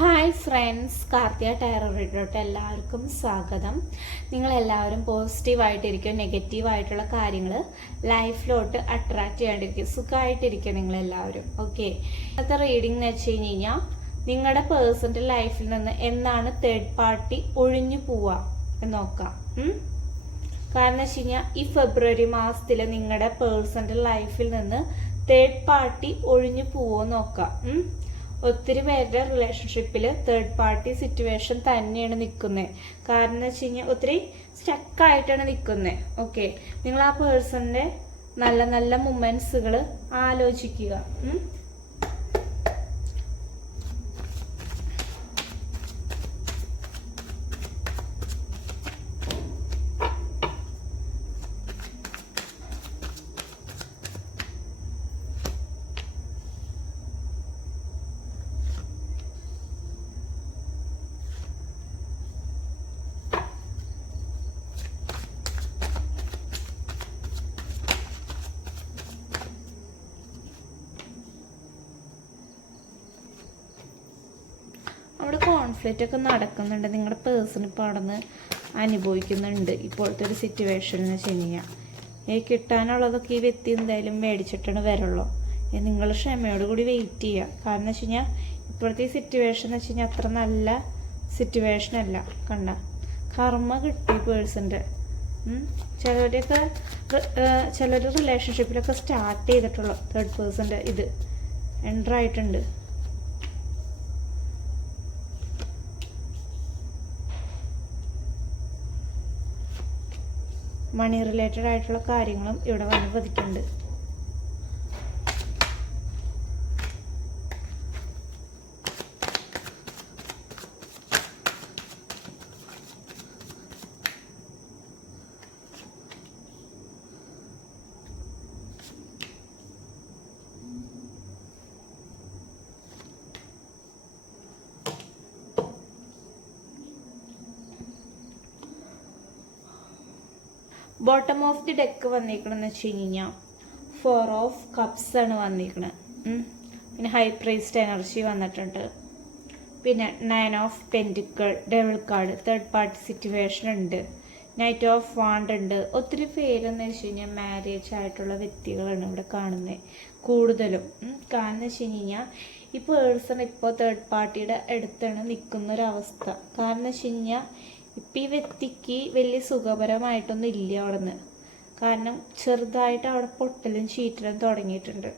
Hi friends, Karthika ടാരോട്ടിലോട്ട് എല്ലാവർക്കും സ്വാഗതം. നിങ്ങളെല്ലാവരും പോസിറ്റീവായിട്ടിരിക്കുക, നെഗറ്റീവായിട്ടുള്ള കാര്യങ്ങൾ ലൈഫിലോട്ട് അട്രാക്റ്റ് ചെയ്യാണ്ടിരിക്കുക, സുഖമായിട്ടിരിക്കുക നിങ്ങളെല്ലാവരും. ഓക്കെ, ഇന്നത്തെ റീഡിംഗ് എന്ന് വെച്ച് കഴിഞ്ഞാൽ നിങ്ങളുടെ പേഴ്സൻ്റെ ലൈഫിൽ നിന്ന് എന്നാണ് തേർഡ് പാർട്ടി ഒഴിഞ്ഞു പോവുക എന്ന് നോക്കാം. കാരണം വെച്ച് കഴിഞ്ഞാൽ ഈ ഫെബ്രുവരി മാസത്തിൽ നിങ്ങളുടെ പേഴ്സൻ്റെ ലൈഫിൽ നിന്ന് തേർഡ് പാർട്ടി ഒഴിഞ്ഞു പോവോ നോക്കാം. ഒത്തിരി പേരുടെ റിലേഷൻഷിപ്പിൽ തേർഡ് പാർട്ടി സിറ്റുവേഷൻ തന്നെയാണ് നിൽക്കുന്നത്. കാരണം എന്ന് വെച്ച് കഴിഞ്ഞാൽ ഒത്തിരി സ്റ്റക്കായിട്ടാണ് നിൽക്കുന്നത്. ഓക്കെ, നിങ്ങൾ ആ പേഴ്സണിൻ്റെ നല്ല നല്ല മൊമെന്റ്സുകൾ ആലോചിക്കുക. അവിടെ കോൺഫ്ലിക്റ്റ് ഒക്കെ നടക്കുന്നുണ്ട്. നിങ്ങളുടെ പേഴ്സൺ ഇപ്പോൾ അവിടെ നിന്ന് അനുഭവിക്കുന്നുണ്ട് ഇപ്പോഴത്തെ ഒരു സിറ്റുവേഷൻ എന്ന് വെച്ച് കഴിഞ്ഞാൽ. കിട്ടാനുള്ളതൊക്കെ ഈ വ്യക്തി എന്തായാലും മേടിച്ചിട്ടാണ് വരുള്ളൂ. നിങ്ങൾ ക്ഷമയോട് കൂടി വെയിറ്റ് ചെയ്യുക. കാരണം എന്ന് വെച്ച് കഴിഞ്ഞാൽ ഇപ്പോഴത്തെ ഈ സിറ്റുവേഷൻ എന്ന് വെച്ച് കഴിഞ്ഞാൽ അത്ര നല്ല സിറ്റുവേഷൻ അല്ല. കണ്ട, കർമ്മ കിട്ടി പേഴ്സൻ്റെ. ചിലർ റിലേഷൻഷിപ്പിലൊക്കെ സ്റ്റാർട്ട് ചെയ്തിട്ടുള്ളൂ. തേർഡ് പേഴ്സൻ്റെ ഇത് എൻ്റർ ആയിട്ടുണ്ട്. മണി റിലേറ്റഡ് ആയിട്ടുള്ള കാര്യങ്ങളും ഇവിടെ വന്ന് പതിക്കുന്നുണ്ട്. ബോട്ടം ഓഫ് ദി ഡെക്ക് വന്നിരിക്കണമെന്ന് വെച്ച് കഴിഞ്ഞാൽ 4 ഓഫ് കപ്സ് ആണ് വന്നിരിക്കുന്നത്. പിന്നെ ഹൈ പ്രൈസ്ഡ് എനർജി വന്നിട്ടുണ്ട്. പിന്നെ 9 of pentacle, devil card, third party situation ഉണ്ട്. നൈറ്റ് ഓഫ് വാണ്ട് ഉണ്ട്. ഒത്തിരി പേരെന്ന് വെച്ച് കഴിഞ്ഞാൽ മാരേജ് ആയിട്ടുള്ള വ്യക്തികളാണ് ഇവിടെ കാണുന്നത് കൂടുതലും. കാരണം എന്ന് വെച്ച് കഴിഞ്ഞാൽ ഈ പേഴ്സൺ ഇപ്പോൾ തേർഡ് പാർട്ടിയുടെ അടുത്താണ് നിൽക്കുന്നൊരവസ്ഥ. കാരണം എന്ന് വെച്ച് കഴിഞ്ഞാൽ ഇപ്പം ഈ വ്യക്തിക്ക് വലിയ സുഖപരമായിട്ടൊന്നും ഇല്ല അവിടെ നിന്ന്. കാരണം ചെറുതായിട്ട് അവിടെ പൊട്ടലും ചീറ്റലും തുടങ്ങിയിട്ടുണ്ട്.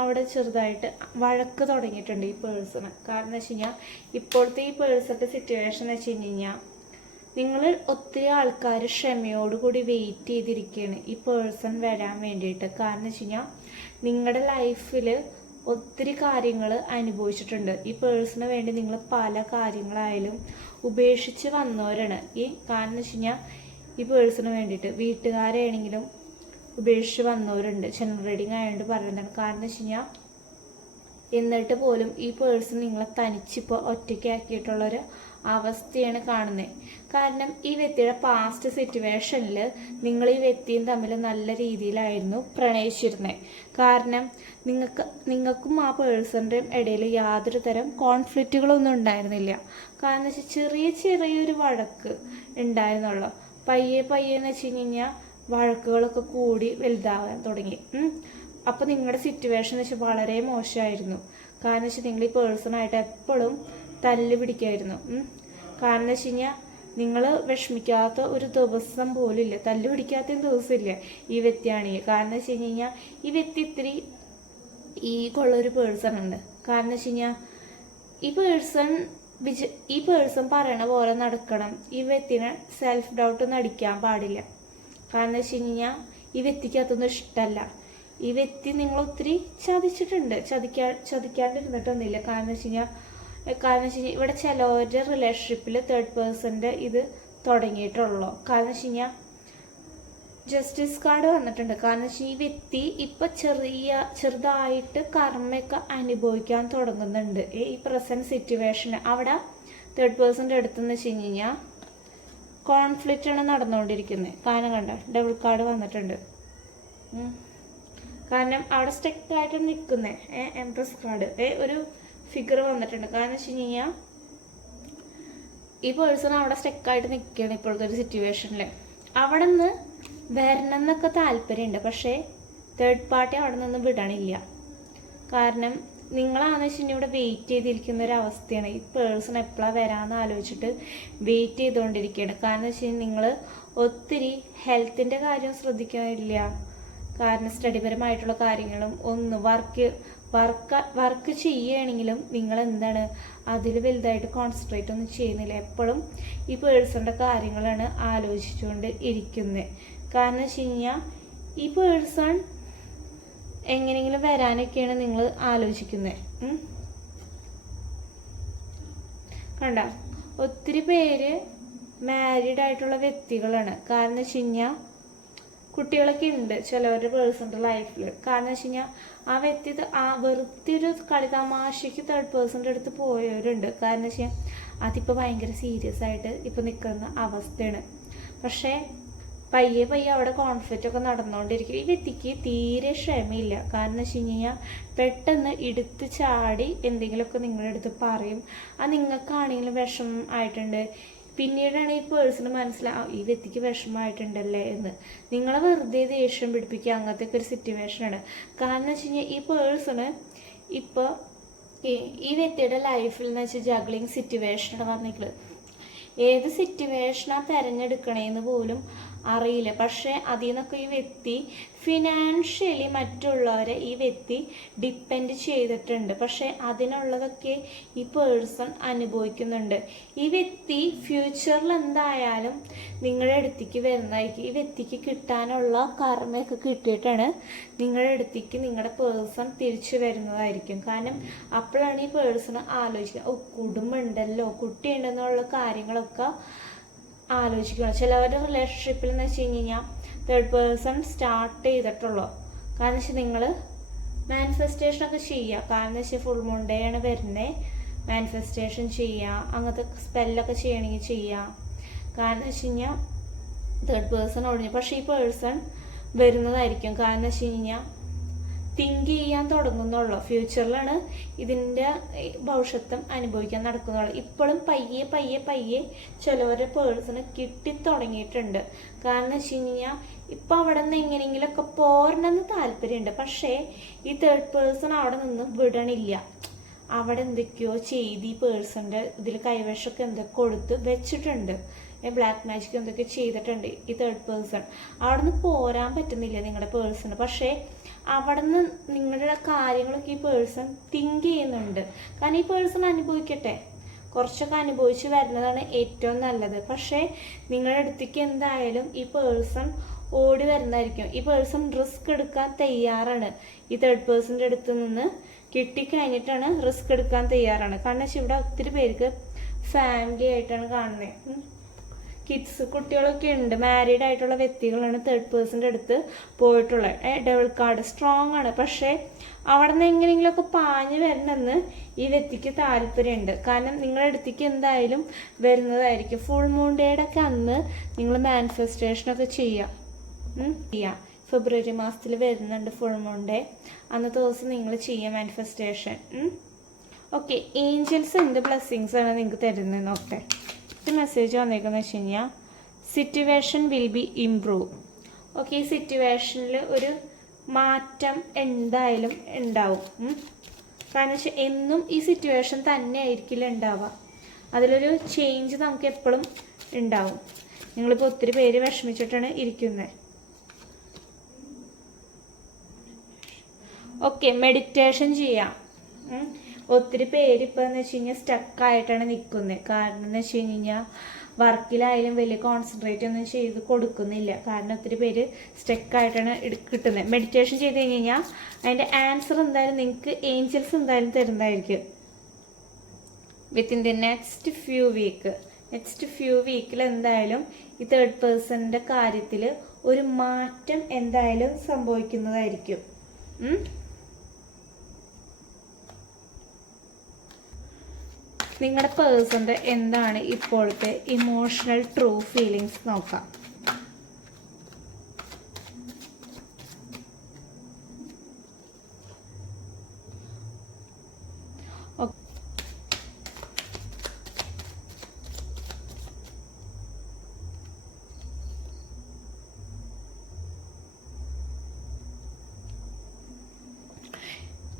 അവിടെ ചെറുതായിട്ട് വഴക്ക് തുടങ്ങിയിട്ടുണ്ട് ഈ പേഴ്സണ്. കാരണം എന്ന് വെച്ച് കഴിഞ്ഞാൽ ഇപ്പോഴത്തെ ഈ പേഴ്സൻ്റെ സിറ്റുവേഷൻ എന്ന് വെച്ച് കഴിഞ്ഞാൽ നിങ്ങൾ ഒത്തിരി ആൾക്കാർ ക്ഷമയോടുകൂടി വെയിറ്റ് ചെയ്തിരിക്കുകയാണ് ഈ പേഴ്സൺ വരാൻ വേണ്ടിയിട്ട്. കാരണം എന്ന് വെച്ച് കഴിഞ്ഞാൽ നിങ്ങളുടെ ലൈഫിൽ ഒത്തിരി കാര്യങ്ങൾ അനുഭവിച്ചിട്ടുണ്ട്. ഈ പേഴ്സണിന് വേണ്ടി നിങ്ങൾ പല കാര്യങ്ങളായാലും ഉപേക്ഷിച്ച് വന്നവരാണ്. കാരണം എന്ന് വെച്ച് കഴിഞ്ഞാൽ ഈ പേഴ്സണിന് വേണ്ടിയിട്ട് വീട്ടുകാരാണെങ്കിലും ഉപേക്ഷിച്ച് വന്നവരുണ്ട്. ജനറൽ റീഡിങ് ആയതുകൊണ്ട് പറയുന്നതാണ്. കാരണം എന്ന് വെച്ച് കഴിഞ്ഞാൽ എന്നിട്ട് പോലും ഈ പേഴ്സൺ നിങ്ങളെ തനിച്ചിപ്പോൾ ഒറ്റയ്ക്കാക്കിയിട്ടുള്ളൊരു അവസ്ഥയാണ് കാണുന്നത്. കാരണം ഈ വ്യക്തിയുടെ പാസ്റ്റ് സിറ്റുവേഷനിൽ നിങ്ങൾ ഈ വ്യക്തിയും തമ്മിൽ നല്ല രീതിയിലായിരുന്നു പ്രണയിച്ചിരുന്നത്. കാരണം നിങ്ങൾക്കും ആ പേഴ്സണിൻ്റെയും ഇടയിൽ യാതൊരു തരം കോൺഫ്ലിക്റ്റുകളൊന്നും ഉണ്ടായിരുന്നില്ല. കാരണം വെച്ചാൽ ചെറിയൊരു വഴക്ക് ഉണ്ടായിരുന്നുള്ളൂ. പയ്യെ എന്ന് വെച്ച് കഴിഞ്ഞാൽ വഴക്കുകളൊക്കെ കൂടി വലുതാവാൻ തുടങ്ങി. അപ്പോൾ നിങ്ങളുടെ സിറ്റുവേഷൻ വെച്ചാൽ വളരെ മോശമായിരുന്നു. കാരണം വെച്ചാൽ നിങ്ങൾ ഈ പേഴ്സണായിട്ട് എപ്പോഴും തല്ല് പിടിക്കായിരുന്നു. കാരണം വെച്ച് കഴിഞ്ഞാൽ നിങ്ങൾ വിഷമിക്കാത്ത ഒരു ദിവസം പോലും ഇല്ല, തല്ല് പിടിക്കാത്ത ദിവസമില്ല ഈ വ്യക്തിയാണെങ്കിൽ. കാരണം വെച്ച് കഴിഞ്ഞാൽ ഈ വ്യക്തി ഇത്തിരി ഈഗുള്ളൊരു പേഴ്സൺ ഉണ്ട്. കാരണം വെച്ച് കഴിഞ്ഞാൽ ഈ പേഴ്സൺ പറയണ പോലെ നടക്കണം. ഈ വ്യക്തിനെ സെൽഫ് ഡൗട്ട് അടിക്കാൻ പാടില്ല. കാരണം വെച്ച് കഴിഞ്ഞാൽ ഈ വ്യക്തിക്ക് അതൊന്നും ഇഷ്ടമല്ല. ഈ വ്യക്തി നിങ്ങൾ ഒത്തിരി ചതിച്ചിട്ടുണ്ട്. ചതിക്കാണ്ടിരുന്നിട്ടൊന്നുമില്ല. കാരണം വെച്ച് കഴിഞ്ഞാൽ ഇവിടെ ചിലവരുടെ റിലേഷൻഷിപ്പിൽ തേർഡ് പേഴ്സൻ്റെ ഇത് തുടങ്ങിയിട്ടുള്ളൂ. കാരണം വെച്ച് കഴിഞ്ഞാൽ ജസ്റ്റിസ് കാർഡ് വന്നിട്ടുണ്ട്. കാരണം വെച്ചാൽ ഈ വ്യക്തി ഇപ്പം ചെറുതായിട്ട് കർമ്മയൊക്കെ അനുഭവിക്കാൻ തുടങ്ങുന്നുണ്ട് ഈ പ്രസന്റ് സിറ്റുവേഷന്. അവിടെ തേർഡ് പേഴ്സൻ്റെ അടുത്തെന്ന് വെച്ച് കഴിഞ്ഞാൽ കോൺഫ്ലിക്റ്റ് ആണ് നടന്നുകൊണ്ടിരിക്കുന്നത്. കാരണം കണ്ട, ഡബിൾ കാർഡ് വന്നിട്ടുണ്ട്. കാരണം അവിടെ സ്റ്റെക്കായിട്ട് നിൽക്കുന്നത് എംപ്രസ് കാർഡ് ഒരു ഫിഗർ വന്നിട്ടുണ്ട്. കാരണം വെച്ച് കഴിഞ്ഞാൽ ഈ പേഴ്സൺ അവിടെ സ്റ്റക്കായിട്ട് നിൽക്കുകയാണ് ഇപ്പോഴത്തെ ഒരു സിറ്റുവേഷനിൽ. അവിടെ നിന്ന് വരണം എന്നൊക്കെ താല്പര്യമുണ്ട്, പക്ഷേ തേർഡ് പാർട്ടി അവിടെ നിന്ന് വിടണില്ല. കാരണം നിങ്ങളാണെന്ന് വെച്ച് കഴിഞ്ഞാൽ ഇവിടെ വെയിറ്റ് ചെയ്തിരിക്കുന്ന ഒരു അവസ്ഥയാണ്. ഈ പേഴ്സൺ എപ്പോഴാണ് വരാമെന്ന് ആലോചിച്ചിട്ട് വെയിറ്റ് ചെയ്തുകൊണ്ടിരിക്കുകയാണ്. കാരണം വെച്ച് കഴിഞ്ഞാൽ നിങ്ങൾ ഒത്തിരി ഹെൽത്തിൻ്റെ കാര്യം ശ്രദ്ധിക്കുന്നില്ല. കാരണം സ്റ്റഡിപരമായിട്ടുള്ള കാര്യങ്ങളും ഒന്ന് വർക്ക് ചെയ്യുകയാണെങ്കിലും നിങ്ങൾ എന്താണ് അതിൽ വലുതായിട്ട് കോൺസെൻട്രേറ്റ് ഒന്നും ചെയ്യുന്നില്ല. എപ്പോഴും ഈ പേഴ്സണിൻ്റെ കാര്യങ്ങളാണ് ആലോചിച്ചുകൊണ്ട് ഇരിക്കുന്നത്. കാരണം വെച്ച് കഴിഞ്ഞാൽ ഈ പേഴ്സൺ എങ്ങനെയെങ്കിലും വരാനൊക്കെയാണ് നിങ്ങൾ ആലോചിക്കുന്നത്. കണ്ട ഒത്തിരി പേര് മാരീഡ് ആയിട്ടുള്ള വ്യക്തികളാണ്. കാരണം വെച്ച് കഴിഞ്ഞാൽ കുട്ടികളൊക്കെ ഉണ്ട് ചിലവരുടെ പേഴ്സണിൻ്റെ ലൈഫിൽ. കാരണം വെച്ച് കഴിഞ്ഞാൽ ആ വ്യക്തി വെറുതെ ഒരു കളി തമാശയ്ക്ക് തേർഡ് പേഴ്സണിൻ്റെ അടുത്ത് പോയവരുണ്ട്. കാരണം വെച്ച് കഴിഞ്ഞാൽ അതിപ്പോൾ ഭയങ്കര സീരിയസ് ആയിട്ട് ഇപ്പോൾ നിൽക്കുന്ന അവസ്ഥയാണ്. പക്ഷേ പയ്യെ അവിടെ കോൺഫ്ലിക്റ്റ് ഒക്കെ നടന്നുകൊണ്ടിരിക്കും. ഈ വ്യക്തിക്ക് തീരെ ക്ഷമയില്ല. കാരണം വെച്ച് കഴിഞ്ഞാൽ പെട്ടെന്ന് എടുത്ത് ചാടി എന്തെങ്കിലുമൊക്കെ നിങ്ങളുടെ അടുത്ത് പറയും. അത് നിങ്ങൾക്കാണെങ്കിലും വിഷമം ആയിട്ടുണ്ട്. പിന്നീടാണ് ഈ പേഴ്സണ് മനസ്സിലാവും ഈ വ്യക്തിക്ക് വിഷമമായിട്ടുണ്ടല്ലേ എന്ന്. നിങ്ങളെ വെറുതെ ദേഷ്യം പിടിപ്പിക്കുക അങ്ങനത്തെ ഒക്കെ ഒരു സിറ്റുവേഷനാണ്. കാരണം വെച്ച് കഴിഞ്ഞാൽ ഈ പേഴ്സണ് ഇപ്പോൾ ഈ വ്യക്തിയുടെ ലൈഫിൽ എന്ന് വെച്ചാൽ ജഗ്ലിങ് സിറ്റുവേഷനാണ് വന്നിട്ടുള്ളത്. ഏത് സിറ്റുവേഷനാണ് തിരഞ്ഞെടുക്കണേന്ന് പോലും അറിയില്ല. പക്ഷേ അതിൽ നിന്നൊക്കെ ഈ വ്യക്തി ഫിനാൻഷ്യലി മറ്റുള്ളവരെ ഈ വ്യക്തി ഡിപ്പെൻഡ് ചെയ്തിട്ടുണ്ട്. പക്ഷേ അതിനുള്ളതൊക്കെ ഈ പേഴ്സൺ അനുഭവിക്കുന്നുണ്ട്. ഈ വ്യക്തി ഫ്യൂച്ചറിൽ എന്തായാലും നിങ്ങളുടെ അടുത്തേക്ക് വരുന്നതായിരിക്കും. ഈ വ്യക്തിക്ക് കിട്ടാനുള്ള കർമ്മയൊക്കെ കിട്ടിയിട്ടാണ് നിങ്ങളുടെ അടുത്തേക്ക് നിങ്ങളുടെ പേഴ്സൺ തിരിച്ചു വരുന്നതായിരിക്കും. കാരണം അപ്പോഴാണ് ഈ പേഴ്സൺ ആലോചിക്കുക, കുടുംബം ഉണ്ടല്ലോ, കുട്ടിയുണ്ടെന്നുള്ള കാര്യങ്ങളൊക്കെ ആലോചിക്കണം. ചിലവരുടെ റിലേഷൻഷിപ്പിൽ എന്ന് വെച്ച് കഴിഞ്ഞാൽ തേർഡ് പേഴ്സൺ സ്റ്റാർട്ട് ചെയ്തിട്ടുള്ളൂ. കാരണം വെച്ചാൽ നിങ്ങൾ മാനിഫെസ്റ്റേഷനൊക്കെ ചെയ്യുക. കാരണം എന്ന് വെച്ചാൽ ഫുൾ മൂൺ ഡേ ആണ് വരുന്നത്. മാനിഫെസ്റ്റേഷൻ ചെയ്യുക, അങ്ങനത്തെ സ്പെല്ലൊക്കെ ചെയ്യണമെങ്കിൽ ചെയ്യുക. കാരണം വെച്ച് കഴിഞ്ഞാൽ തേർഡ് പേഴ്സൺ ഒഴിഞ്ഞു. പക്ഷേ ഈ പേഴ്സൺ വരുന്നതായിരിക്കും. കാരണം വെച്ച് കഴിഞ്ഞാൽ തിങ്ക് ചെയ്യാൻ തുടങ്ങുന്നുള്ളൂ. ഫ്യൂച്ചറിലാണ് ഇതിൻ്റെ ഭവിഷ്യത്വം അനുഭവിക്കാൻ നടക്കുന്നുള്ളൂ. ഇപ്പോഴും പയ്യെ ചിലവരുടെ പേഴ്സണ് കിട്ടിത്തുടങ്ങിയിട്ടുണ്ട്. കാരണം വെച്ച് കഴിഞ്ഞാൽ ഇപ്പം അവിടെ നിന്ന് എങ്ങനെയെങ്കിലുമൊക്കെ പോരണമെന്ന് താല്പര്യമുണ്ട്. പക്ഷേ ഈ തേർഡ് പേഴ്സൺ അവിടെ നിന്ന് വിടണില്ല. അവിടെ എന്തൊക്കെയോ ചെയ്ത് ഈ പേഴ്സണിൻ്റെ ഇതിൽ കൈവശമൊക്കെ എന്തൊക്കെ കൊടുത്ത് വെച്ചിട്ടുണ്ട്. ബ്ലാക്ക് മാജിക് എന്തൊക്കെ ചെയ്തിട്ടുണ്ട് ഈ തേർഡ് പേഴ്സൺ. അവിടെ നിന്ന് പോരാൻ പറ്റുന്നില്ല നിങ്ങളുടെ പേഴ്സണ്. പക്ഷേ അവിടെ നിന്ന് നിങ്ങളുടെ കാര്യങ്ങളൊക്കെ ഈ പേഴ്സൺ തിങ്ക് ചെയ്യുന്നുണ്ട്. കാരണം ഈ പേഴ്സൺ അനുഭവിക്കട്ടെ, കുറച്ചൊക്കെ അനുഭവിച്ച് വരുന്നതാണ് ഏറ്റവും നല്ലത്. പക്ഷേ നിങ്ങളുടെ അടുത്തേക്ക് എന്തായാലും ഈ പേഴ്സൺ ഓടി വരുന്നതായിരിക്കും. ഈ പേഴ്സൺ റിസ്ക് എടുക്കാൻ തയ്യാറാണ്. ഈ തേർഡ് പേഴ്സണിൻ്റെ അടുത്ത് നിന്ന് കിട്ടിക്കഴിഞ്ഞിട്ടാണ് റിസ്ക് എടുക്കാൻ തയ്യാറാണ്. കാരണം വെച്ചാൽ ഇവിടെ ഒത്തിരി പേർക്ക് ഫാമിലി ആയിട്ടാണ് കാണുന്നത്. കിഡ്സ് കുട്ടികളൊക്കെ ഉണ്ട്. മാരീഡ് ആയിട്ടുള്ള വ്യക്തികളാണ് തേർഡ് പേഴ്സൻ്റെ അടുത്ത് പോയിട്ടുള്ളത്. ഡബിൾ കാർഡ് സ്ട്രോങ് ആണ്. പക്ഷേ അവിടെ നിന്ന് എങ്ങനെയെങ്കിലുമൊക്കെ പാഞ്ഞ് വരണമെന്ന് ഈ വ്യക്തിക്ക് താല്പര്യമുണ്ട്. കാരണം നിങ്ങളുടെ അടുത്തേക്ക് എന്തായാലും വരുന്നതായിരിക്കും. ഫുൾ മൂൺ ഡേയുടെ ഒക്കെ അന്ന് നിങ്ങൾ മാനിഫെസ്റ്റേഷനൊക്കെ ചെയ്യാം. ഫെബ്രുവരി മാസത്തിൽ വരുന്നുണ്ട് ഫുൾ മൂൺ ഡേ. അന്നത്തെ ദിവസം നിങ്ങൾ ചെയ്യാം മാനിഫെസ്റ്റേഷൻ. ഓക്കെ, ഏഞ്ചൽസ് എന്ത് ബ്ലെസ്സിങ്സ് ആണ് നിങ്ങൾക്ക് തരുന്നത് നോക്കട്ടെ. മെസ്സേജ് വന്നേക്കെന്ന് വെച്ച് കഴിഞ്ഞാൽ situation will be improve. Okay, ഈ സിറ്റുവേഷനിൽ ഒരു മാറ്റം എന്തായാലും ഉണ്ടാവും. കാരണം വെച്ചാൽ എന്നും ഈ സിറ്റുവേഷൻ തന്നെ ആയിരിക്കില്ല ഉണ്ടാവുക. അതിലൊരു ചേഞ്ച് നമുക്ക് എപ്പോഴും ഉണ്ടാവും. നിങ്ങളിപ്പോൾ ഒത്തിരി പേര് വിഷമിച്ചിട്ടാണ് ഇരിക്കുന്നത്. ഓക്കെ, മെഡിറ്റേഷൻ ചെയ്യാം. ഒത്തിരി പേര് ഇപ്പോൾ എന്ന് വെച്ച് കഴിഞ്ഞാൽ സ്റ്റക്കായിട്ടാണ് നിൽക്കുന്നത്. കാരണം എന്ന് വെച്ച് കഴിഞ്ഞാൽ വർക്കിലായാലും വലിയ കോൺസെൻട്രേറ്റ് ഒന്നും ചെയ്ത് കൊടുക്കുന്നില്ല. കാരണം ഒത്തിരി പേര് സ്റ്റക്കായിട്ടാണ് കിട്ടുന്നത്. മെഡിറ്റേഷൻ ചെയ്ത് കഴിഞ്ഞ് കഴിഞ്ഞാൽ അതിൻ്റെ ആൻസർ എന്തായാലും നിങ്ങൾക്ക് ഏഞ്ചൽസ് എന്തായാലും തരുന്നതായിരിക്കും വിത്തിൻ ദി നെക്സ്റ്റ് ഫ്യൂ വീക്കിൽ എന്തായാലും ഈ തേർഡ് പേഴ്സണിൻ്റെ കാര്യത്തിൽ ഒരു മാറ്റം എന്തായാലും സംഭവിക്കുന്നതായിരിക്കും. നിങ്ങളുടെ പേഴ്സൻ്റെ എന്താണ് ഇപ്പോഴത്തെ ഇമോഷണൽ ട്രൂ ഫീലിങ്സ് നോക്കാം.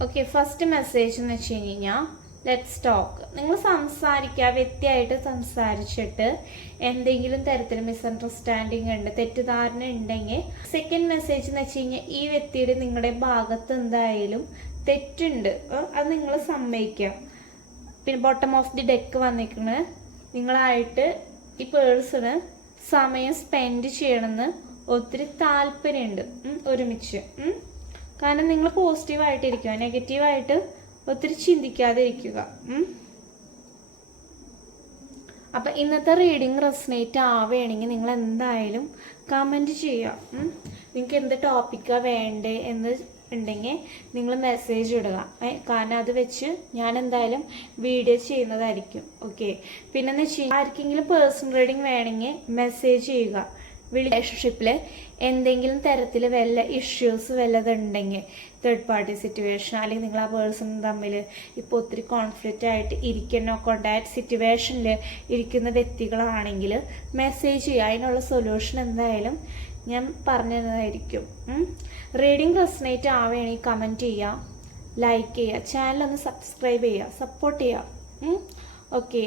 ഓക്കെ, ഫസ്റ്റ് മെസ്സേജ് എന്ന് വെച്ച് കഴിഞ്ഞാൽ ലെറ്റ്സ് ടോക്ക്. നിങ്ങൾ സംസാരിക്കുക, വ്യക്തിയായിട്ട് സംസാരിച്ചിട്ട് എന്തെങ്കിലും തരത്തിൽ മിസ്അണ്ടർസ്റ്റാൻഡിങ് ഉണ്ട്, തെറ്റിദ്ധാരണ ഉണ്ടെങ്കിൽ സെക്കൻഡ് മെസ്സേജ് എന്ന് വെച്ച് കഴിഞ്ഞാൽ ഈ വ്യക്തിയുടെ നിങ്ങളുടെ ഭാഗത്ത് എന്തായാലും തെറ്റുണ്ട്, അത് നിങ്ങൾ സമ്മതിക്കുക. പിന്നെ ബോട്ടം ഓഫ് ദി ഡെക്ക് വന്നിരിക്കുന്നത് നിങ്ങളായിട്ട് ഈ പേഴ്സണ് സമയം സ്പെൻഡ് ചെയ്യണമെന്ന് ഒത്തിരി താല്പര്യമുണ്ട് ഒരുമിച്ച്. കാരണം നിങ്ങൾ പോസിറ്റീവായിട്ടിരിക്കുക, നെഗറ്റീവായിട്ട് ഒത്തിരി ചിന്തിക്കാതെ ഇരിക്കുക. അപ്പം ഇന്നത്തെ റീഡിങ് റെസനേറ്റ് ആവുകയാണെങ്കിൽ നിങ്ങൾ എന്തായാലും കമൻറ്റ് ചെയ്യുക. നിങ്ങൾക്ക് എന്ത് ടോപ്പിക്കാണ് വേണ്ടേ എന്ന് ഉണ്ടെങ്കിൽ നിങ്ങൾ മെസ്സേജ് ഇടുക. കാരണം അത് വെച്ച് ഞാൻ എന്തായാലും വീഡിയോ ചെയ്യുന്നതായിരിക്കും. ഓക്കെ, പിന്നെന്ന് വെച്ച് കഴിഞ്ഞാൽ ആർക്കെങ്കിലും പേഴ്സണൽ റീഡിങ് വേണമെങ്കിൽ മെസ്സേജ് ചെയ്യുക. റിലേഷൻഷിപ്പിൽ എന്തെങ്കിലും തരത്തിൽ വല്ല ഇഷ്യൂസ് വല്ലതുണ്ടെങ്കിൽ, തേർഡ് പാർട്ടി സിറ്റുവേഷൻ, അല്ലെങ്കിൽ നിങ്ങൾ ആ പേഴ്സൺ തമ്മിൽ ഇപ്പോൾ ഒത്തിരി കോൺഫ്ലിക്റ്റ് ആയിട്ട് ഇരിക്കുന്ന കോണ്ടാക്ട് സിറ്റുവേഷനിൽ ഇരിക്കുന്ന വ്യക്തികളാണെങ്കിൽ മെസ്സേജ് ചെയ്യുക. അതിനുള്ള സൊല്യൂഷൻ എന്തായാലും ഞാൻ പറഞ്ഞു തരുന്നതായിരിക്കും. റീഡിങ് റെസനേറ്റ് ആവുകയാണെങ്കിൽ കമൻറ്റ് ചെയ്യുക, ലൈക്ക് ചെയ്യുക, ചാനലൊന്ന് സബ്സ്ക്രൈബ് ചെയ്യുക, സപ്പോർട്ട് ചെയ്യുക. ഓക്കെ.